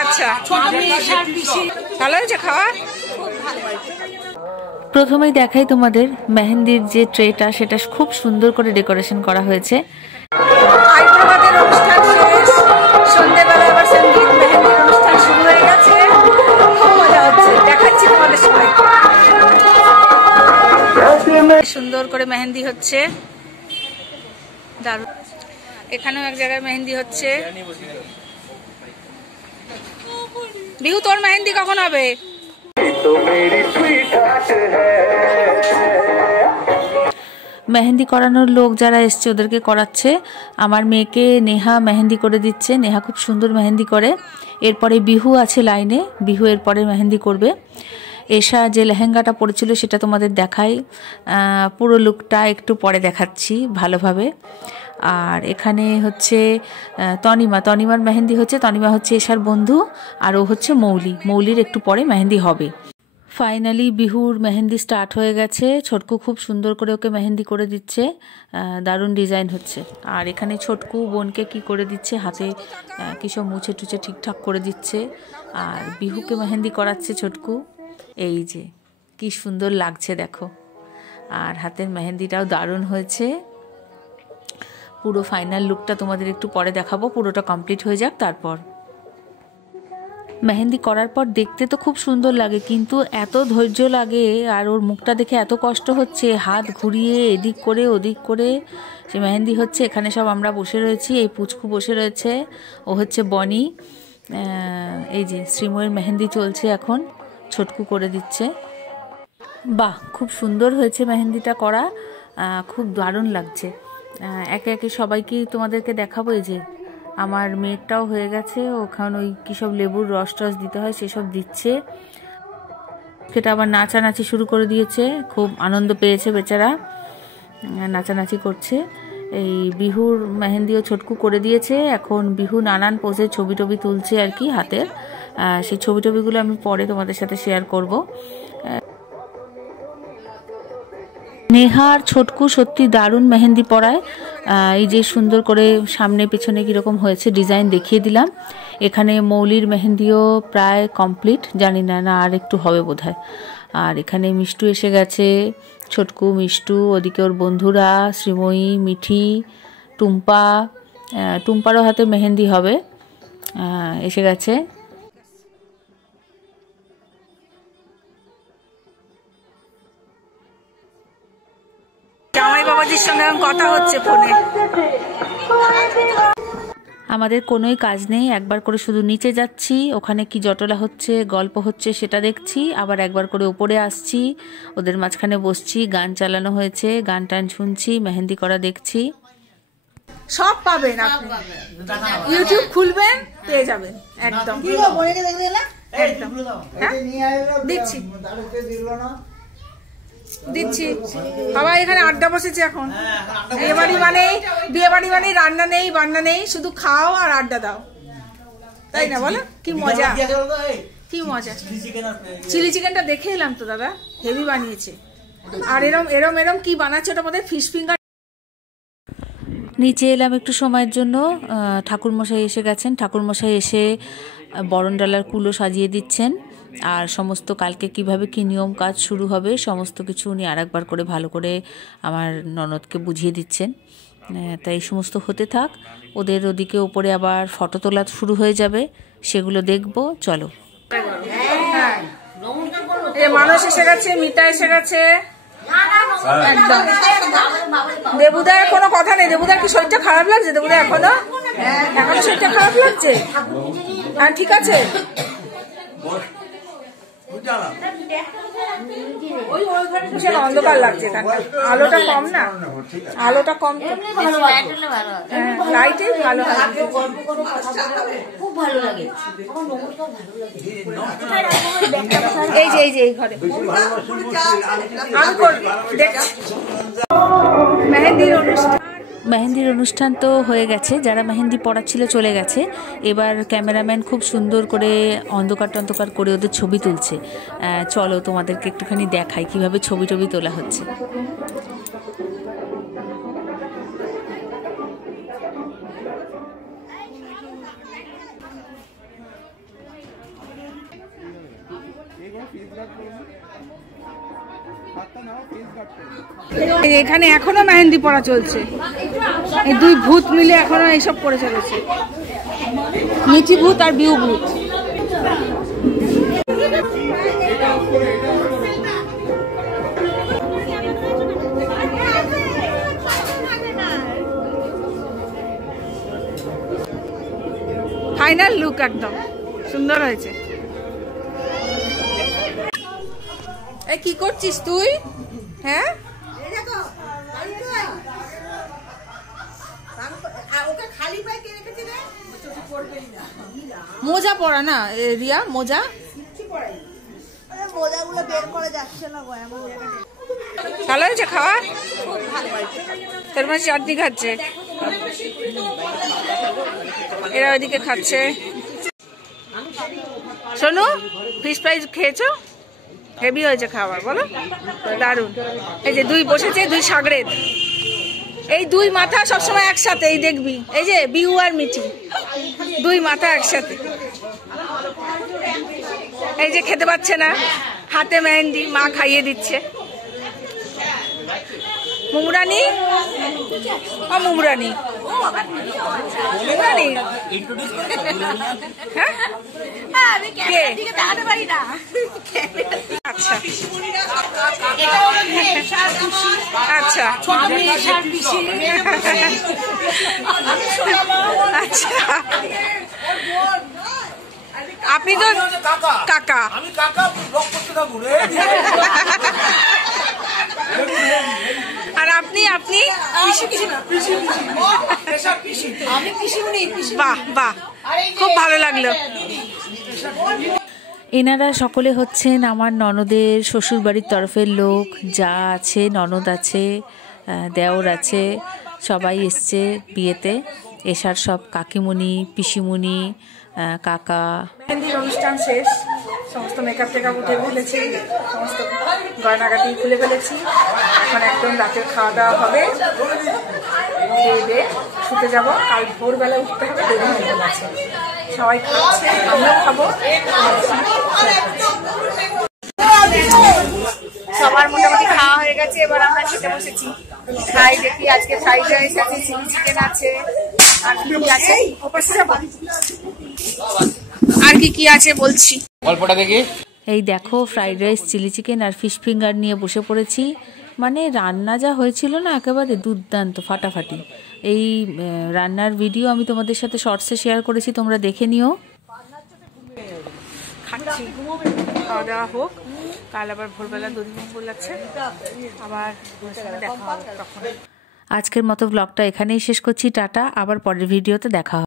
আচ্ছা, ভালো হয়েছে খাওয়া? প্রথমেই দেখাই তোমাদের মেহেন্দির যে ট্রেটা, সেটা খুব সুন্দর করে ডেকোরেশন করা হয়েছে। হায়দ্রাবাদের অনুষ্ঠান শেষ, সন্ধ্যেবেলা আবার সঙ্গীত মেহেন্দির অনুষ্ঠান শুরু হয়ে গেছে। খুব মজা হচ্ছে, দেখাচ্ছি তোমাদের সবাই। সুন্দর করে মেহেন্দি হচ্ছে, দারুণ। এখানেও এক জায়গায় মেহেন্দি হচ্ছে। বিহু, তোর মেহেন্দি কখন হবে? মেহেন্দি করানোর লোক যারা এসছে ওদেরকে করাচ্ছে। আমার মেয়েকে নেহা মেহেন্দি করে দিচ্ছে। নেহা খুব সুন্দর মেহেন্দি করে। এরপরে বিহু আছে লাইনে, বিহু এরপরে মেহেন্দি করবে। এশা যে লেহেঙ্গাটা পরেছিল সেটা তোমাদের দেখাই, পুরো লুকটা একটু পরে দেখাচ্ছি ভালোভাবে। আর এখানে হচ্ছে তনিমার মেহেন্দি হচ্ছে। তনিমা হচ্ছে এশার বন্ধু, আর ও হচ্ছে মৌলির একটু পরে মেহেন্দি হবে। ফাইনালি বিহুর মেহেন্দি স্টার্ট হয়ে গেছে। ছোটকু খুব সুন্দর করে ওকে মেহেন্দি করে দিচ্ছে, দারুণ ডিজাইন হচ্ছে। আর এখানে ছোটকু বোনকে কি করে দিচ্ছে, হাতে কী সব মুছে টুছে ঠিকঠাক করে দিচ্ছে। আর বিহুকে মেহেন্দি করাচ্ছে ছোটকু। এই যে কি সুন্দর লাগছে দেখো। আর হাতের মেহেন্দিটাও দারুণ হয়েছে। পুরো ফাইনাল লুকটা তোমাদের একটু পরে দেখাবো, পুরোটা কমপ্লিট হয়ে যাক তারপর। মেহেন্দি করার পর দেখতে তো খুব সুন্দর লাগে, কিন্তু এত ধৈর্য লাগে। আর ওর মুখটা দেখে এত কষ্ট হচ্ছে, হাত ঘুরিয়ে এদিক করে ওদিক করে সে মেহেন্দি হচ্ছে। এখানে সব আমরা বসে রয়েছি, এই পুচকু বসে রয়েছে, ও হচ্ছে বনি। এই যে শ্রীময়ের মেহেন্দি চলছে এখন, ছোটকু করে দিচ্ছে। বাহ, খুব সুন্দর হয়েছে মেহেন্দিটা করা, খুব দারুণ লাগছে। একে একে সবাইকেই তোমাদেরকে দেখাবো। এই যে আমার মেয়েরটাও হয়ে গেছে, ওখানে ওই কী সব লেবুর রস টস দিতে হয় সেসব দিচ্ছে। সেটা আবার নাচানাচি শুরু করে দিয়েছে, খুব আনন্দ পেয়েছে বেচারা, নাচানাচি করছে। এই বিহুর মেহেন্দিও ছোটকু করে দিয়েছে। এখন বিহু নানান পোজে ছবি টবি তুলছে আর কি হাতের, সেই ছবি টবিগুলো আমি পরে তোমাদের সাথে শেয়ার করব। নেহার ছোটকু সত্যি দারুণ মেহেন্দি পরায়। এই যে সুন্দর করে সামনে পেছনে কীরকম হয়েছে ডিজাইন দেখিয়ে দিলাম। এখানে মৌলির মেহেন্দিও প্রায় কমপ্লিট, জানি না আর একটু হবে বোধহয়। আর এখানে মিষ্টু এসে গেছে, ছোটকু, মিষ্টু, ওদিকে ওর বন্ধুরা শ্রীময়ী, মিঠি, টুম্পারও হাতে মেহেন্দি হবে, এসে গেছে। জামাই বাবাজির সঙ্গে কথা হচ্ছে ফোনে। আমাদের কোনোই কাজ নেই, একবার করে শুধু নিচে যাচ্ছি, ওখানে কি জটলা হচ্ছে, গল্প হচ্ছে সেটা দেখছি, আবার একবার করে উপরে আসছি, ওদের মাঝখানে বসছি, গান চালানো হয়েছে, গান টান শুনছি, মেহেন্দি করা দেখছি। সব পাবেন আপনি, ইউটিউব খুলবেন পেয়ে যাবেন একদম। দিচ্ছি দিচ্ছি বাবা, এখানে আড্ডা বসেছে এখন। বিয়ে বাড়ি মানে রান্না নেই বান্না নেই, শুধু খাও আর আড্ডা দাও, তাই না বলো? কি মজা, কি মজা। চিলি চিকেনটা দেখে এলাম তো দাদা, হেভি বানিয়েছে। আর এরম কি বানাচ্ছে ওটা বোধহয় ফিশ ফিঙ্গার। নিচে এলাম একটু সময়ের জন্য, ঠাকুরমশাই এসে গেছেন। ঠাকুরমশাই এসে বরণডালার কুলো সাজিয়ে দিচ্ছেন। আর সমস্ত কালকে কিভাবে কি নিয়ম কাজ শুরু হবে সমস্ত কিছু উনি আরেকবার করে ভালো করে আমার ননদকে বুঝিয়ে দিচ্ছেন। তাই এই সমস্ত হতে থাক। ওদের ওদিকে ওপরে আবার ফটো তোলা শুরু হয়ে যাবে, সেগুলো দেখবো। চলো। মানুষ এসে গেছে, মিতা এসে গেছে, একদম। দেবুদার কোনো কথা নেই। দেবুদার কি শরীরটা খারাপ লাগছে? দেবুদা এখনো শরীরটা খারাপ লাগছে? হ্যাঁ ঠিক আছে। অন্ধকার লাগছে, আলোটা কম না, আলোটা কম, লাইটে ভালো হয়। এই যে এই ঘরে মেহেন্দির অনুষ্ঠান তো হয়ে গেছে, যারা মেহেন্দি পড়াচ্ছিল চলে গেছে। এবার ক্যামেরাম্যান খুব সুন্দর করে অন্ধকার টন্ধকার করে ওদের ছবি তুলছে। চলো তোমাদেরকে একটুখানি দেখাই কিভাবে ছবি টবি তোলা হচ্ছে। এখানে এখনো মেহেন্দি পড়া চলছে, এই দুই ভূত মিলে এখনো এইসব করে চলেছে, মিঠি ভূত আর বিউ ভূত। ফাইনাল লুক একদম সুন্দর হয়েছে। এই কি করছিস তুই? হ্যাঁ মোজা পরা না রিয়া, মোজা ভালো হয়েছে খাওয়া? তোর মাঝে চাটনি খাচ্ছে, এরা ওইদিকে খাচ্ছে। শোনো, ফিশ ফ্রাই খেয়েছো? হেভি হয়েছে খাবার, বলো দারুন। এই যে দুই বসেছে, দুই সাগরেদ, এই দুই মাথা সবসময় একসাথে, এই দেখবি এই যে বিউ আর মিঠি দুই মাথা একসাথে। এই যে খেতে পাচ্ছে না, হাতে মেহেন্দি, মা খাইয়ে দিচ্ছে। মুমরানি, ও মুমরানি, মুমরানি হ্যাঁ আচ্ছা আচ্ছা আচ্ছা, আপনি তো কাকা, আর আপনি আপনি বাহ বাহ, খুব ভালো লাগলো। এনারা সকলে হচ্ছেন আমার ননদের শ্বশুরবাড়ির তরফের লোক, যা আছে, ননদ আছে, দেওর আছে, সবাই এসছে বিয়েতে। এসার সব কাকিমুনি, পিসিমুনি, কাকা। মেহেন্দির অনুষ্ঠান শেষ, সমস্ত মেকআপ টেকআপ উঠে ফেলেছি, সমস্ত গয়নাগাটি খুলে ফেলেছি। এখন একদম রাতের খাওয়া দাওয়া হবে, খেয়ে দিয়ে শুতে যাবো। কাল ভোরবেলা উঠতে হবে, দেরি হয়ে গেছে। সবাই খাচ্ছে, আমরাও খাবো। সবার মোটামুটি খাওয়া হয়ে গেছে, এবার আমরা খেতে বসেছি। খাই দেখি, আজকে ফ্রাইড রাইস আছে, চিলি চিকেন আছে, আর কি কি আছে আর কি কি আছে বলছি। গল্পটা দেখি। এই দেখো, ফ্রাইড রাইস, চিলি চিকেন আর ফিশ ফিঙ্গার নিয়ে বসে পড়েছি। মানে রান্না যা হয়েছিল না, একেবারে দুর্দান্ত, ফাটাফাটি। এই রান্নার ভিডিও আমি তোমাদের সাথে শর্টসে শেয়ার করেছি, তোমরা দেখে নিও। খাচ্ছি, খাওয়া দাওয়া হোক, কাল আবার ভোরবেলা দধিমঙ্গল আছে, আবার দেখা হবে তখন। আজকের মতো ব্লগটা এখানেই শেষ করছি, টাটা। আবার পরের ভিডিওতে দেখা হবে।